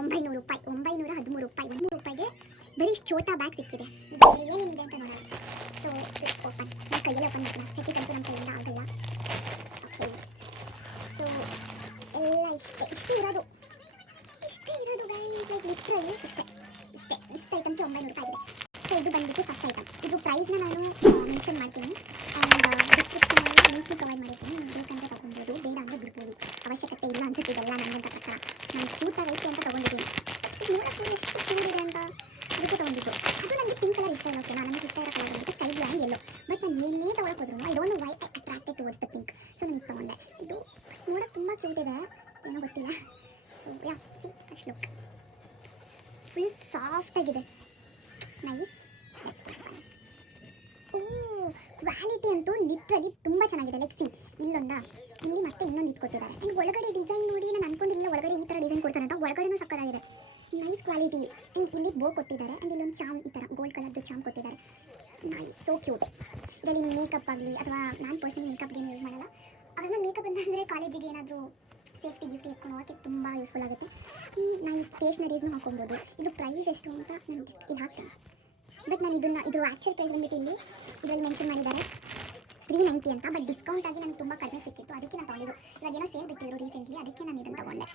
₹900, ₹913, ₹300 ಬರೀ ಛೋಟಾ ಬ್ಯಾಗ್ ಸಿಕ್ಕಿದೆ. ಏನೇನಿದೆ ಅಂತ ನೋಡೋಣ. ಸೊ ಓಪನ್, ನಮ್ಮ ಕೈಯಲ್ಲಿ ಓಪನ್ ಮಾಡೋಣ. ಸದ್ಯಕ್ಕಂತೂ ನಮ್ಮ ಕೈಯಿಂದ ಆಗಲ್ಲ. ಓಕೆ, ಸೊ ಎಲ್ಲ ಇಷ್ಟೇ ಇರೋದು ಲಿಟ್ರಲಿ ಇಷ್ಟೇ ಐಟಮ್ಸ್ ₹900 ಇದೆ. ಸೊ ಇದು ಬಂದುಬಿಟ್ಟು ಫಸ್ಟ್ ಐಟಮ್. ಇದು ಪ್ರೈಸ್ನ ನಾನು ಮೆನ್ಷನ್ ಮಾಡ್ತೀನಿ ಆ್ಯಂಡ್ ಡಿಸ್ಕ್ರಿಪ್ಷನಲ್ಲಿ ಲಿಂಕ್ನ ಪ್ರೊವೈಡ್ ಮಾಡಿರ್ತೀನಿ. ನೀವು ಬೇಕಂತ ತೊಗೊಬೋದು, ಬೇಡ ಅಂದರೆ ಬಿಡ್ಬೋದು. ಅವಶ್ಯಕತೆ ಇಲ್ಲ ಅನ್ಸುತ್ತಿದ್ದೆಲ್ಲ ನನಗಂತ ಪ್ರಕಾರ ನಾನು ಕ್ಯೂಟಾಗೈತೆ ಅಂತ ತೊಗೊಂಡಿದ್ದೀನಿ. ಇದು ನೋಡೋಕ್ಕೆ ಎಷ್ಟು ಕ್ಯೂಟ್ ಇದೆ ಅಂತ ಅದಕ್ಕೆ ತೊಗೊಂಡಿದ್ದು. ಅದು ನನಗೆ ಪಿಂಕ್ ಕಲರ್ ಇಷ್ಟ ಇಲ್ಲ. ಓಕೆ, ನನಗೆ ಇಷ್ಟ ಇರೋ ಕಲರ್ ಬಂದುಬಿಟ್ಟು sky blue and yellow. But ನಾನು ಏನೇ ತೊಗೊಳಕ್ಕೆ ಹೋದ್ರು I don't know why I attracted towards the pink. So ನಾನು ತೊಗೊಂಡೆ. ಇದು ನೋಡೋಕ್ಕೆ ತುಂಬ ಕ್ಯೂಟ್ ಇದೆ, ಏನೋ ಗೊತ್ತಿಲ್ಲ. So yeah, first look full soft ಆಗಿದೆ, ನೈಸ್. ಕ್ವಾಲಿಟಿ ಅಂತೂ ಲಿಟ್ರಲಿ ತುಂಬ ಚೆನ್ನಾಗಿದೆ. ಲೈಕ್ ಸಿ, ಇಲ್ಲಿ ಮತ್ತೆ ಇನ್ನೊಂದು ಇದು ಕೊಟ್ಟಿದ್ದಾರೆ. ಆ್ಯಂಡ್ ಒಳಗಡೆ ಡಿಸೈನ್ ನೋಡಿ ನಾನು ಅನ್ಕೊಂಡಿರಲಿಲ್ಲ ಒಳಗಡೆ ಈ ಥರ ಡಿಸೈನ್ ಕೊಡ್ತಾರೆ ಅಂತ. ಒಳಗಡೆನೂ ಸಕ್ಕತ್ತಾಗಿದೆ, ನೈಸ್ ಕ್ವಾಲಿಟಿ. ಆ್ಯಂಡ್ ಇಲ್ಲಿ ಬೋ ಕೊಟ್ಟಿದ್ದಾರೆ ಆ್ಯಂಡ್ ಇಲ್ಲೊಂದು ಚಾಮ್, ಈ ಥರ ಗೋಲ್ಡ್ ಕಲರ್ದು ಚಾಮ್ ಕೊಟ್ಟಿದ್ದಾರೆ. Nice, so cute. ಇದರಲ್ಲಿ ಮೇಕಪ್ ಆಗಲಿ ಅಥವಾ ನಾನು ಪರ್ಸನಲಿ ಮೇಕಪ್ಗೆ ಏನು ಯೂಸ್ ಮಾಡಲ್ಲ. ಅವಾಗ ಮೇಕಪ್ ಅಂತಂದರೆ ಕಾಲೇಜಿಗೆ ಏನಾದರೂ ಸೇಫ್ಟಿ ಗಿಫ್ಟ್ ಎತ್ಕೊಂಡು ಹೋಗೋಕ್ಕೆ ತುಂಬ ಯೂಸ್ಫುಲ್ ಆಗುತ್ತೆ. ನೈಸ್ ಸ್ಟೇಷ್ನರೀಸ್ನೂ ಹಾಕೊಬೋದು. ಇದು ಪ್ರೈಸ್ ಎಷ್ಟು ಅಂತ ನಾನು ಇಲ್ಲಿ ಹಾಕ್ತೇನೆ. ಬಟ್ ನಾನು ಇದು ಆ್ಯಕ್ಚುಲ್ ಪ್ರೈಸ್ ಬಂದುಬಿಟ್ಟು ಇದರಲ್ಲಿ ಮೆನ್ಷನ್ ಮಾಡಿದ್ದಾರೆ $390 ಅಂತ. ಬಟ್ ಡಿಸ್ಕೌಂಟ್ ಆಗಿ ನನಗೆ ತುಂಬ ಕಡಿಮೆ ಸಿಕ್ಕಿತ್ತು, ಅದಕ್ಕೆ ನಾನು ತೊಗೊಂಡಿದ್ದು. ಇವಾಗ ಏನೋ ಸೇಲ್ ಬಿಟ್ಟಿದ್ರು ರೀಸೆಂಟ್ಲಿ, ಅದಕ್ಕೆ ನಾನು ಇದನ್ನು ತೊಗೊಂಡೆ.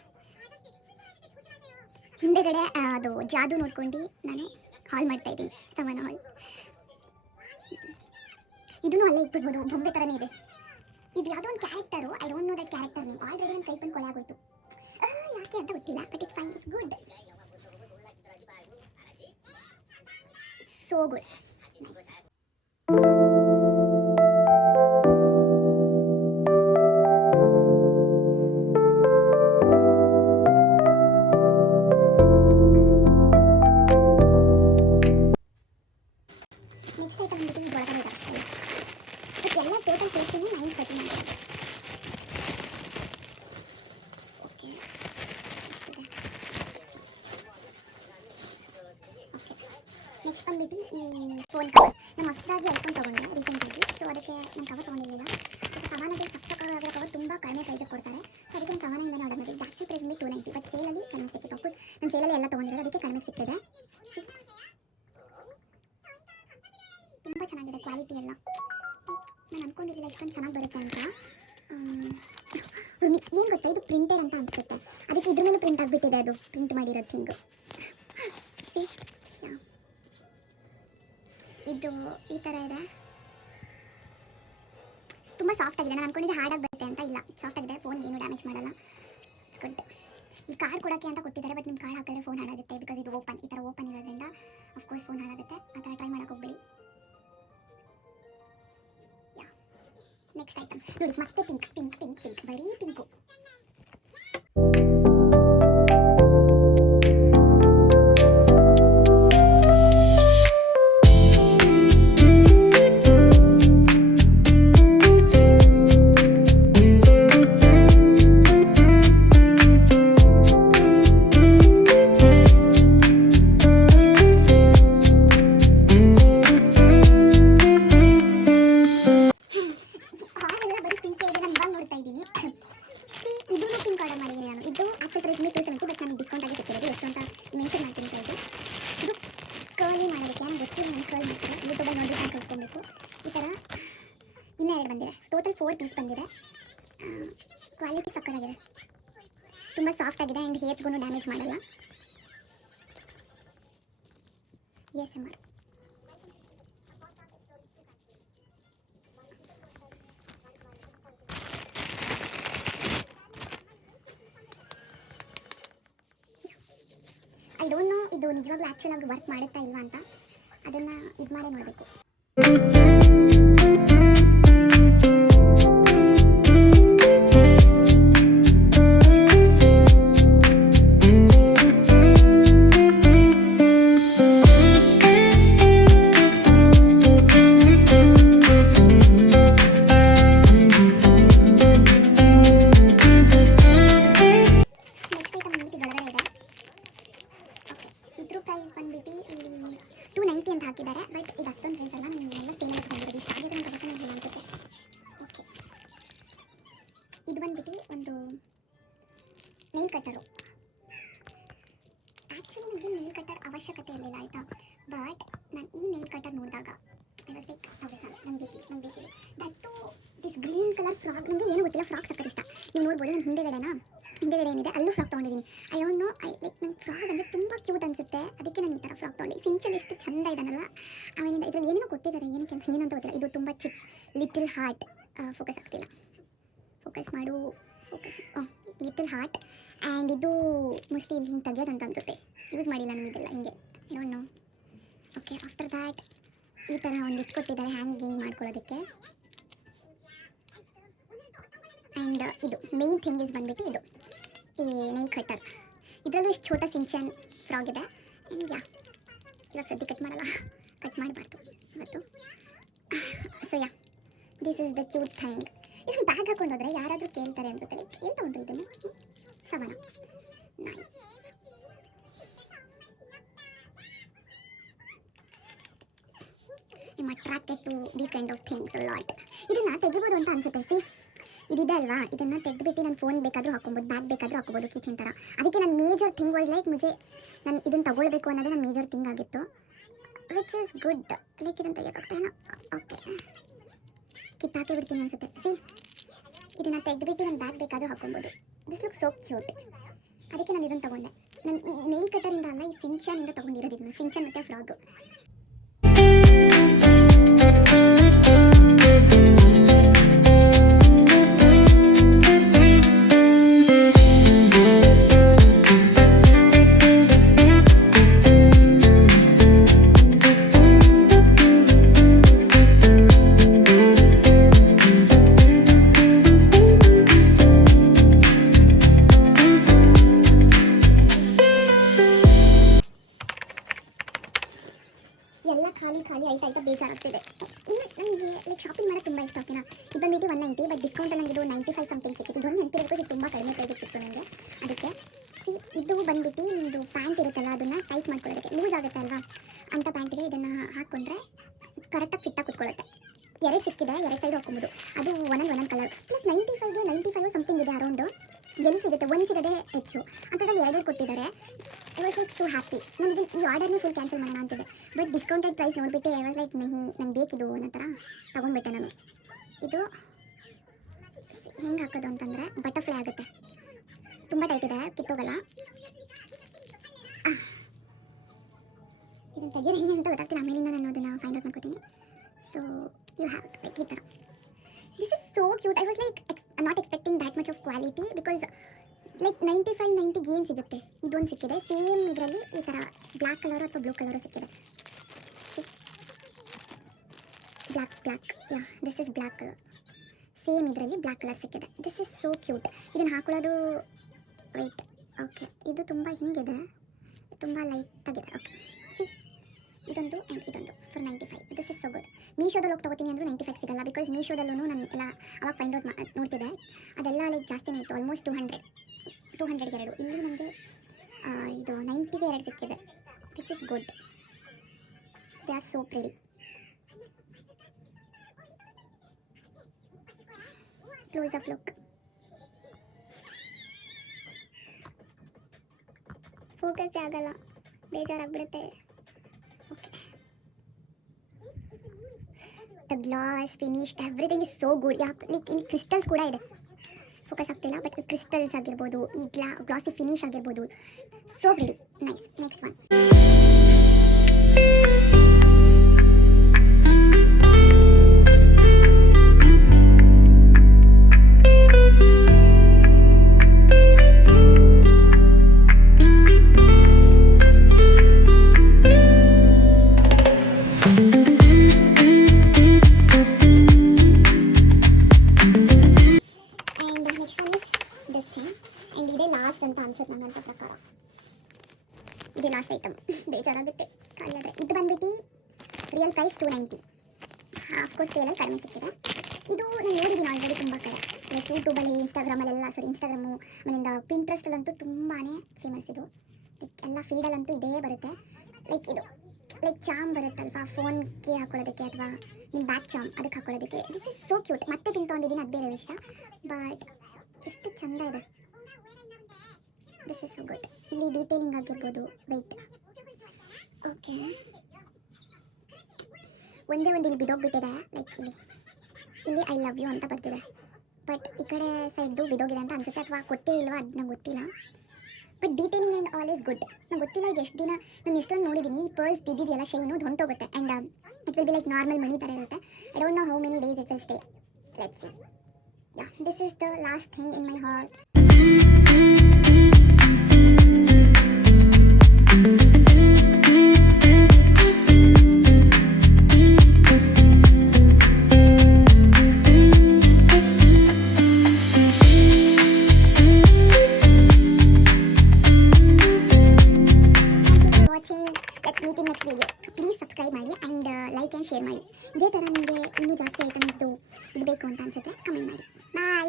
ಹಿಂದೆಗಡೆ ಅದು ಜಾದು ನೋಡ್ಕೊಂಡು ನಾನು ಹಾಲ್ ಮಾಡ್ತಾಯಿದ್ದೀನಿ, ಸಮಾನ ಹಾಲ್. ಇದನ್ನು ಅಲ್ಲೇ ಇಟ್ಬಿಡ್ಬೋದು, ಬೊಂಬೆ ಥರನೇ ಇದೆ. ಇದು ಯಾವುದೋ ಒಂದು character, I don't no that character name. Already ನನ್ನ ಕೈ ಬಂದು ಕೊಳೆ ಆಗೋಯ್ತು, ಯಾಕೆ ಅಂತ ಗೊತ್ತಿಲ್ಲ. But it's fine, it's good, so good. Next item ಬಂದ್ಬಿಟ್ಟು ಇದು ಒಳಗಡೆ ಇದೆ. ಬಟ್ ಎಲ್ಲ ಟೋಟಲ್ ಸೇರ್ತೀನಿ $930 ಮಾಡಿ. ಓಕೆ, ನೆಕ್ಸ್ಟ್ ಬಂದ್ಬಿಟ್ಟು ಈ ಫೋನ್ ಕವರ್. ನಾನು ಹೊಸದಾಗಿ ಐಫೋನ್ ತೊಗೊಂಡೆ ರೀಸೆಂಟಾಗಿ, ಸೊ ಅದಕ್ಕೆ ನಾನು ಕವರ್ ತೊಗೊಂಡಿರಲಿಲ್ಲ. ಮತ್ತು ಕವರ್ನಲ್ಲಿ ಸಕ್ಕತ್ತಾಗಿರೋ ಕವರ್ ತುಂಬ ಕಡಿಮೆ ಪ್ರೈಸಿಗೆ ಕೊಡ್ತಾರೆ. ಸೊ ಅದಕ್ಕೆ ನಾನು ಕವರ್ನಿಂದನೇ ಆರ್ಡರ್ ಮಾಡಿದ್ದು. ಆ್ಯಕ್ಚುಲಿ ಪ್ರೈಸ್ ಬಂದು $290, ಬಟ್ ಸೇಲಲ್ಲಿ ಕಡಿಮೆ ಸಿಕ್ಕಿತ್ತು. ಅಫ್ಕೋರ್ಸ್ ನಾನು ಸೇಲಲ್ಲಿ ಎಲ್ಲ ತೊಗೊಂಡಿರೋದು, ಅದಕ್ಕೆ ಕಡಿಮೆ ಸಿಗ್ತಿದೆ. ತುಂಬ ಚೆನ್ನಾಗಿದೆ ಕ್ವಾಲಿಟಿ ಎಲ್ಲ. ನಾನು ಅಂದ್ಕೊಂಡಿರಲಿಲ್ಲ ಇಷ್ಟೊಂದು ಚೆನ್ನಾಗಿ ಬರುತ್ತೆ ಅಂತ. ಏನು ಗೊತ್ತಾ, ಇದು ಪ್ರಿಂಟೆಡ್ ಅಂತ ಅನಿಸುತ್ತೆ, ಅದಕ್ಕೆ ಇದ್ರ ಮೇಲೆ ಪ್ರಿಂಟ್ ಆಗಿಬಿಟ್ಟಿದೆ. ಅದು ಪ್ರಿಂಟ್ ಮಾಡಿರೋದು ಥಿಂಗು. ಇದು ಈ ಥರ ಇದೆ, ತುಂಬ ಸಾಫ್ಟ್ ಆಗಿದೆ. ನಾನು ಅಂದ್ಕೊಂಡಿದ್ದೆ ಹಾರ್ಡಾಗಿ ಬರುತ್ತೆ ಅಂತ, ಇಲ್ಲ ಸಾಫ್ಟ್ ಆಗಿದೆ. ಫೋನ್ ಏನು ಡ್ಯಾಮೇಜ್ ಮಾಡಲ್ಲ, ಇಟ್ಸ್ ಗುಡ್. ಈ ಕಾರ್ಡ್ ಕೊಡೋಕ್ಕೆ ಅಂತ ಕೊಟ್ಟಿದ್ದಾರೆ, ಬಟ್ ನಿಮ್ಮ ಕಾರ್ಡ್ ಹಾಕಿದ್ರೆ ಫೋನ್ ಹಾಳಾಗುತ್ತೆ. ಬಿಕಾಸ್ ಇದು ಓಪನ್, ಈ ಥರ ಓಪನ್ ಇರೋದ್ರಿಂದ ಅಫ್ಕೋರ್ಸ್ ಫೋನ್ ಹಾಳಾಗುತ್ತೆ. ಆ ಥರ ಟ್ರೈ ಮಾಡೋಕೆ ಹೋಗ್ಬೇಡಿ. ಯಾ, ನೆಕ್ಸ್ಟ್ ಐಟಮ್ ನೋಡಿ, ಮತ್ತೆ ಪಿಂಕ್, ಬರೀ ಪಿಂಕು. ಇದೂ ಪಿಂಕ್ ಆರ್ಡರ್ ಮಾಡಿದ್ದೀನಿ ನಾನು. ಇದು ಆ್ಯಕ್ಚುಲ್ ಪ್ರೈಸ್ $270, ಬಟ್ ನಾನು ಡಿಸ್ಕೌಂಟ್ ಆಗಿ ಸಿಕ್ಕಿರೋದು. ಎಷ್ಟು ಅಂತ ಮೆನ್ಷನ್ ಮಾಡ್ತೀನಿ ಪ್ರೈಸು. ಇದು ಕರ್ಲಿ ಮಾಡೋದಕ್ಕೆ ನಾನು ಗೊತ್ತಿಲ್ಲ, ನಾನು ಕರ್ಲ್ ಮಾಡ್ತೀನಿ. ಯೂಟ್ಯೂಬಲ್ಲಿ ನೋಡಿ ನಾನು ಕಲ್ತ್ಕೊಬೇಕು. ಈ ಥರ ಇನ್ನೂ 2 ಬಂದಿದೆ, ಟೋಟಲ್ 4 ಪೀಸ್ ಬಂದಿದೆ. ಕ್ವಾಲಿಟಿ ಸಕ್ಕತ್ತಾಗಿದೆ, ತುಂಬ ಸಾಫ್ಟ್ ಆಗಿದೆ ಆ್ಯಂಡ್ ಹೇರ್ಸ್ಗೂ ಡ್ಯಾಮೇಜ್ ಮಾಡಲ್ಲ. ASMR. ಐ ಡೋಂಟ್ ನೋ ಇದು ನಿಜವಾಗ್ಲೂ ಆ್ಯಕ್ಚುಲಾಗಿ ವರ್ಕ್ ಮಾಡುತ್ತಾ ಇಲ್ವಾ ಅಂತ, ಅದನ್ನು ಇದು ಮಾಡೇ ನೋಡಬೇಕು. $290 ಅಂತ ಹಾಕಿದ್ದಾರೆ, ಬಟ್ ಇದು ಅಷ್ಟೊಂದು ಪ್ರೈಸ್ ಅಲ್ಲ. ನಿಮ್ಮೆಲ್ಲ ಸೇಲ್ ಆಗಿರೋದು ಇಷ್ಟ ಆಗಿದೆ ಅಂತ ಗೊತ್ತು ನನಗೆ ಅನಿಸುತ್ತೆ. ಓಕೆ, ಇದು ಬಂದ್ಬಿಟ್ಟು ಒಂದು ನೈಲ್ ಕಟ್ಟರು. ನನಗೆ ನೇಲ್ ಕಟ್ಟರ್ ಅವಶ್ಯಕತೆ ಇರಲಿಲ್ಲ ಆಯಿತಾ. ಬಟ್ ನಾನು ಈ ನೇಲ್ ಕಟ್ಟರ್ ನೋಡಿದಾಗ ಐ ವಾಸ್ ಲೈಕ್ ನಂಗೆ ಬೇಕಿದೆ that to this green colour frock. ನನಗೆ ಏನು ಗೊತ್ತಿಲ್ಲ, ಫ್ರಾಕ್ ಸಕ್ಕತ್ ಇಷ್ಟ. ನೀವು ನೋಡ್ಬೋದು ನಾನು ಹಿಂದೆಗಡೆ ಏನಿದೆ ಅಲ್ಲೂ ಫ್ರಾಕ್ ತೊಗೊಂಡಿದ್ದೀನಿ. ಐ ಡೋಂಟ್ ನೋ, ಲೈಕ್ ನಂಗೆ ಫ್ರಾಕ್ ಅಂದರೆ ತುಂಬ ಕ್ಯೂಟ್ ಅನಿಸುತ್ತೆ, ಅದಕ್ಕೆ ನಾನು ಈ ಥರ ಫ್ರಾಕ್ ತೊಗೊಂಡು. ಸಿಂಚಲ್ ಎಷ್ಟು ಚಂದ ಇದ್ದಾನಲ್ಲ, ಆಮೇಲಿಂದ ಇದರಲ್ಲಿ ಏನೇನೋ ಕೊಟ್ಟಿದ್ದಾರೆ, ಏನಕ್ಕೆ ಅಂತ ಏನಂತ ಗೊತ್ತಿಲ್ಲ. ಇದು ತುಂಬ ಚಿಪ್ ಲಿಟಲ್ ಹಾರ್ಟ್, ಫೋಕಸ್ ಆಗ್ತಿಲ್ಲ, ಫೋಕಸ್ ಲಿಟಲ್ ಹಾರ್ಟ್. ಆ್ಯಂಡ್ ಇದು ಮೋಸ್ಟ್ಲಿ ಇಲ್ಲಿ ಹಿಂಗೆ ತೆಗಿಯೋದಂತ ಅನ್ಸುತ್ತೆ, ಯೂಸ್ ಮಾಡಿಲ್ಲ ನಮಗೆಲ್ಲ ಹಿಂಗೆ, I don't no. Okay, after that ಈ ಥರ ಒಂದು ಇಟ್ಕೊಟ್ಟಿದ್ದಾರೆ ಹ್ಯಾಂಗಿಂಗ್ ಮಾಡ್ಕೊಳ್ಳೋದಕ್ಕೆ. ಆ್ಯಂಡ್ ಇದು ಮೇನ್ ಥಿಂಗ್ ಇಸ್ ಬಂದ್ಬಿಟ್ಟು ಇದು ಈ ನೈಲ್ ಕಟ್ಟರ್. ಇದರಲ್ಲೂ ಇಷ್ಟು ಛೋಟ ಸಿಂಚನ್ ಫ್ರಾಗ್ ಇದೆ. ಆ್ಯಂಡ್ ಇವಾಗ ಸದ್ಯ ಕಟ್ ಮಾಡಬಾರ್ದು ಇವತ್ತು. So this is the cute thing. ಇದನ್ನು ಬ್ಯಾಗ್ ಹಾಕೊಂಡೋದ್ರೆ ಯಾರಾದರೂ ಕೇಳ್ತಾರೆ ಅನ್ಸುತ್ತೆ, ಲೈಕ್ ಏನು ತೊಗೊಂಡ್ರು ಇದನ್ನು ಸವನ ನಾಯಿ. I am attracted to these kind of things lot. ಇದನ್ನು ತೆಗಿಬೋದು ಅಂತ ಅನ್ಸುತ್ತೆ. ಸಿ ಇದಿದೆ ಅಲ್ವಾ, ಇದನ್ನು ತೆಗೆದುಬಿಟ್ಟು ನಾನು ಫೋನ್ ಬೇಕಾದರೂ ಹಾಕೊಬೋದು, ಬ್ಯಾಗ್ ಬೇಕಾದರೂ ಹಾಕೋಬೋದು, ಕಿಚನ್ ಥರ. ಅದಕ್ಕೆ ನನ್ನ ಮೇಜರ್ ಥಿಂಗ್ ವಾಸ್ ಲೈಕ್ ನಾನು ಇದನ್ನು ತಗೊಳ್ಬೇಕು ಅನ್ನೋದೇ ನನ್ನ ಮೇಜರ್ ಥಿಂಗ್ ಆಗಿತ್ತು, ವಿಚ್ ಈಸ್ ಗುಡ್. ಲೈಕ್ ಇದನ್ನು ತೆಗಿಯೋಕ್ಕಾಗ್ತಾಯಿಲ್ಲ. ಓಕೆ, ಕಿತ್ತಾಕೆ ಬಿಡ್ತೀನಿ ಅನ್ಸುತ್ತೆ. ಸಿ ಇದನ್ನು ತೆಗೆದುಬಿಟ್ಟು ನಾನು ಬ್ಯಾಗ್ ಬೇಕಾದರೂ ಹಾಕೊಬೋದು. ದಿಸ್ ಲುಕ್ ಸೋ ಕ್ಯೂಟ್, ಅದಕ್ಕೆ ನಾನು ಇದನ್ನು ತೊಗೊಂಡೆ. ನಾನು ಈ ನೇಲ್ ಕಟ್ಟರಿಂದ ಅಲ್ಲ, ಈ ಸಿಂಚನಿಂದ ತೊಗೊಂಡಿರೋದು ಇದನ್ನು, ಸಿಂಚನ್ ಮತ್ತು ಫ್ರಾಗು. ಎಲ್ಲ ಖಾಲಿ ಆಯ್ತಾ ಬೇಜಾರಾಗ್ತಿದೆ. ಇನ್ನು ನನಗೆ ಲೈಕ್ ಶಾಪಿಂಗ್ ಮಾಡೋದು ತುಂಬ ಇಷ್ಟ. ಓಕೆನಾ, ಇದು ಬಂದ್ಬಿಟ್ಟು 190, ಬಟ್ ಡಿಸ್ಕೌಂಟಲ್ಲಿ ನನಗೆ ಇದು 95 ಸಮಥಿಂಗ್ ಸಿಕ್ಕಿತ್ತು. ಇದೊಂದು ನೆನಪಿರಬೇಕು, ಇದು ತುಂಬ ಕಡಿಮೆ ಪ್ರೈಸಿಗೆ ಸಿಕ್ತು ನನಗೆ. ಅದಕ್ಕೆ ಇದು ಬಂದ್ಬಿಟ್ಟು ನಿಮ್ಮದು ಪ್ಯಾಂಟ್ ಇರುತ್ತಲ್ಲ, ಅದನ್ನು ಟೈಟ್ ಮಾಡ್ಕೊಳ್ಳೋದಕ್ಕೆ ಲೂಸ್ ಆಗುತ್ತೆ ಅಲ್ವಾ, ಅಂಥ ಪ್ಯಾಂಟಿಗೆ ಇದನ್ನು ಹಾಕ್ಕೊಂಡ್ರೆ ಕರೆಕ್ಟಾಗಿ ಫಿಟ್ಟಾಗಿ ಕುತ್ಕೊಳ್ಳುತ್ತೆ. 2 ಸಿಕ್ಕಿದೆ, 2 ಸೈಡ್ ಹಾಕ್ಕೊಬೋದು. ಅದು ಒಂದೊಂದು ಕಲರ್ ಪ್ಲಸ್ 95 ಸಮಥಿಂಗ್ ಇದೆ ಅರೌಂಡು. ಎಲ್ಲಿ ಸಿಗುತ್ತೆ, ಒಂದು ಸಿಗೋದೇ ಹೆಚ್ಚು, ಅಂಥದ್ರಲ್ಲಿ 2 ಕೊಟ್ಟಿದ್ದಾರೆ. I was like so happy. ನನಗೆ ಈ ಆರ್ಡರ್ನೇ ಫುಲ್ ಕ್ಯಾನ್ಸಲ್ ಮಾಡೋಣ ಅಂತಿದೆ, ಬಟ್ ಡಿಸ್ಕೌಂಟೆಡ್ ಪ್ರೈಸ್ ನೋಡಿಬಿಟ್ಟು ಐ ವಾಸ್ ಲೈಕ್ ನಂಗೆ ಬೇಕಿದು ಅನ್ನೋ ಥರ ತೊಗೊಂಡ್ಬಿಟ್ಟೆ ನಾನು. ಇದು ಹೆಂಗೆ ಹಾಕೋದು ಅಂತಂದರೆ ಬಟರ್ಫ್ಲೈ ಆಗುತ್ತೆ, ತುಂಬ ಟೈಟ್ ಇದೆ, ಕಿತ್ತೋಗಲ್ಲ. ಇದನ್ನು ತೆಗೆಯೋದು ಹೆಂಗೆ ಅಂತ ಗೊತ್ತಾಗ್ತಿಲ್ಲ, ಆಮೇಲಿಂದ ನಾನು ಅದನ್ನು ಫೈಂಡ್ ಔಟ್ ಮಾಡ್ಕೊತೀನಿ. ಸೊ ಯು ಹ್ಯಾವ್ ಲೈಕ್ ಈ ಥರ. This is so cute. I was like not expecting that much of quality, because like 95-90 ಏನು ಸಿಗುತ್ತೆ. ಇದೊಂದು ಸಿಕ್ಕಿದೆ ಸೇಮ್ ಇದರಲ್ಲಿ, ಈ ಥರ ಬ್ಲ್ಯಾಕ್ ಕಲರು ಅಥವಾ ಬ್ಲೂ ಕಲರು ಸಿಕ್ಕಿದೆ. Black this is black colour. Same ಇದರಲ್ಲಿ ಬ್ಲ್ಯಾಕ್ ಕಲರ್ ಸಿಕ್ಕಿದೆ. This is so cute. ಇದನ್ನು ಹಾಕೊಳ್ಳೋದು ವೈಟ್. ಓಕೆ, ಇದು ತುಂಬ ಹಿಂಗಿದೆ, ತುಂಬ ಲೈಟಾಗಿದೆ. ಓಕೆ, ಇದೊಂದು ಆ್ಯಂಡ್ ಇದೊಂದು for 95. This is so good. ಮೀಶೋದಲ್ಲಿ ಹೋಗಿ ತೊಗೋತೀನಿ ಅಂದರೂ 95 ಸಿಗಲ್ಲ, ಬಿಕಾಸ್ ಮೀಶೋದಲ್ಲೂ ನಾನು ಎಲ್ಲ ಅವಾಗ ಫೈಂಡ್ ಔಟ್ ನೋಡ್ತಿದ್ದೆ, ಅದೆಲ್ಲ ಲೈಕ್ ಜಾಸ್ತಿನೇ ಇತ್ತು, ಆಲ್ಮೋಸ್ಟ್ 200ಗೆ 2. ಇಲ್ಲಿ ನನಗೆ ಇದು 90ಗೆ 2 ಸಿಕ್ಕಿದೆ, which is good. They are so pretty. Close up look. Focus ಆಗಲ್ಲ, ಬೇಜಾರಾಗ್ಬಿಡುತ್ತೆ. Okay, the glass finish everything is so good. Like ಇಲ್ಲಿ ಕ್ರಿಸ್ಟಲ್ಸ್ ಕೂಡ ಇದೆ, ಫೋಕಸ್ ಆಗ್ತಿಲ್ಲ, ಬಟ್ ಕ್ರಿಸ್ಟಲ್ಸ್ ಆಗಿರ್ಬೋದು, ಈ ಗ್ಲಾಸಿ ಫಿನಿಶ್ ಆಗಿರ್ಬೋದು, so pretty, nice. Next one. ಅಂತ ಅನ್ಸುತ್ತೆ ನನಗಂತ ಪ್ರಕಾರ. ಇದು ಲಾಸ್ಟ್ ಐಟಮ್, ಬೇಜಾರಾಗುತ್ತೆ ಖಾಲಿ ಆದರೆ. ಇದು ಬಂದ್ಬಿಟ್ಟು ರಿಯಲ್ ಪ್ರೈಸ್ 290. ಆಫ್ಕೋರ್ಸ್ ಸೇಲಲ್ಲಿ ಕಡಿಮೆ ಸಿಕ್ಕಿದೆ. ಇದು ನಾನು ನೋಡಿದ್ದೀನಿ ಆಲ್ರೆಡಿ ತುಂಬ ಕಡೆ, ಲೈಕ್ ಯೂಟ್ಯೂಬಲ್ಲಿ, ಇನ್ಸ್ಟಾಗ್ರಾಮಲ್ಲೆಲ್ಲ, ಇನ್ಸ್ಟಾಗ್ರಾಮು ಆಮೇಲಿಂದ ಪಿಂಟ್ರೆಸ್ಟಲ್ಲಂತೂ ತುಂಬಾ ಫೇಮಸ್ ಇದು. ಲೈಕ್ ಎಲ್ಲ ಫೀಡಲ್ಲಂತೂ ಇದೇ ಬರುತ್ತೆ. ಲೈಕ್ ಇದು ಲೈಕ್ ಚಾಮ್ ಬರುತ್ತಲ್ವಾ ಫೋನ್ಗೆ ಹಾಕೊಳ್ಳೋದಕ್ಕೆ, ಅಥವಾ ನಿಮ್ಮ ಬ್ಯಾಕ್ ಚಾಮ್ ಅದಕ್ಕೆ ಹಾಕೊಳ್ಳೋದಕ್ಕೆ. This is so cute. ಮತ್ತೆ ಪಿನ್ ತೊಗೊಂಡಿದ್ದೀನಿ, ಅದು ಬೇರೆ ವಿಷಯ, ಬಟ್ ಎಷ್ಟು ಚೆಂದ ಇದೆ. This is so good. ಇಲ್ಲಿ ಡೀಟೇಲಿಂಗ್ ಆಗಿರ್ಬೋದು, ವೆಯ್ಟ್ ಓಕೆ, ಒಂದೇ ಒಂದು ಇಲ್ಲಿ ಬಿದೋಗ್ಬಿಟ್ಟಿದೆ, ಲೈಕ್ ಇಲ್ಲಿ ಐ ಲವ್ ಯು ಅಂತ ಬರ್ತಿದೆ. ಬಟ್ ಈ ಕಡೆ ಸೈಡ್ದು ಬಿದೋಗಿದೆ ಅಂತ ಅನ್ಸುತ್ತೆ, ಅಥವಾ ಕೊಟ್ಟೇ ಇಲ್ವಾ ಅದು ನಂಗೆ ಗೊತ್ತಿಲ್ಲ. But detailing and all is good. ನಂಗೆ ಗೊತ್ತಿಲ್ಲ ಇದು ಎಷ್ಟು ದಿನ ನಾನು ಎಷ್ಟೊಂದು ನೋಡಿದ್ದೀನಿ, ಈ ಪರ್ಸ್ ಬಿದ್ದಿದೆಯಲ್ಲ ಶೈನು ಅದು ಹೊಂಟೋಗುತ್ತೆ. And it will be like normal money ಥರ ಇರುತ್ತೆ. I don't know how many days it will stay. Let's see. Yeah, this is the last thing in my haul. Let's meet in next video. Please subscribe ಮಾಡಿ and like and share ಮಾಡಿ. ಇದೇ ಥರ ನಿಮಗೆ ಇನ್ನೂ ಜಾಸ್ತಿ ಐಟಮ್ಸ್ದು ಇದು ಬೇಕು ಅಂತ ಅನಿಸುತ್ತೆ ಕಮೆಂಟ್ ಮಾಡಿ. ಬಾಯ್.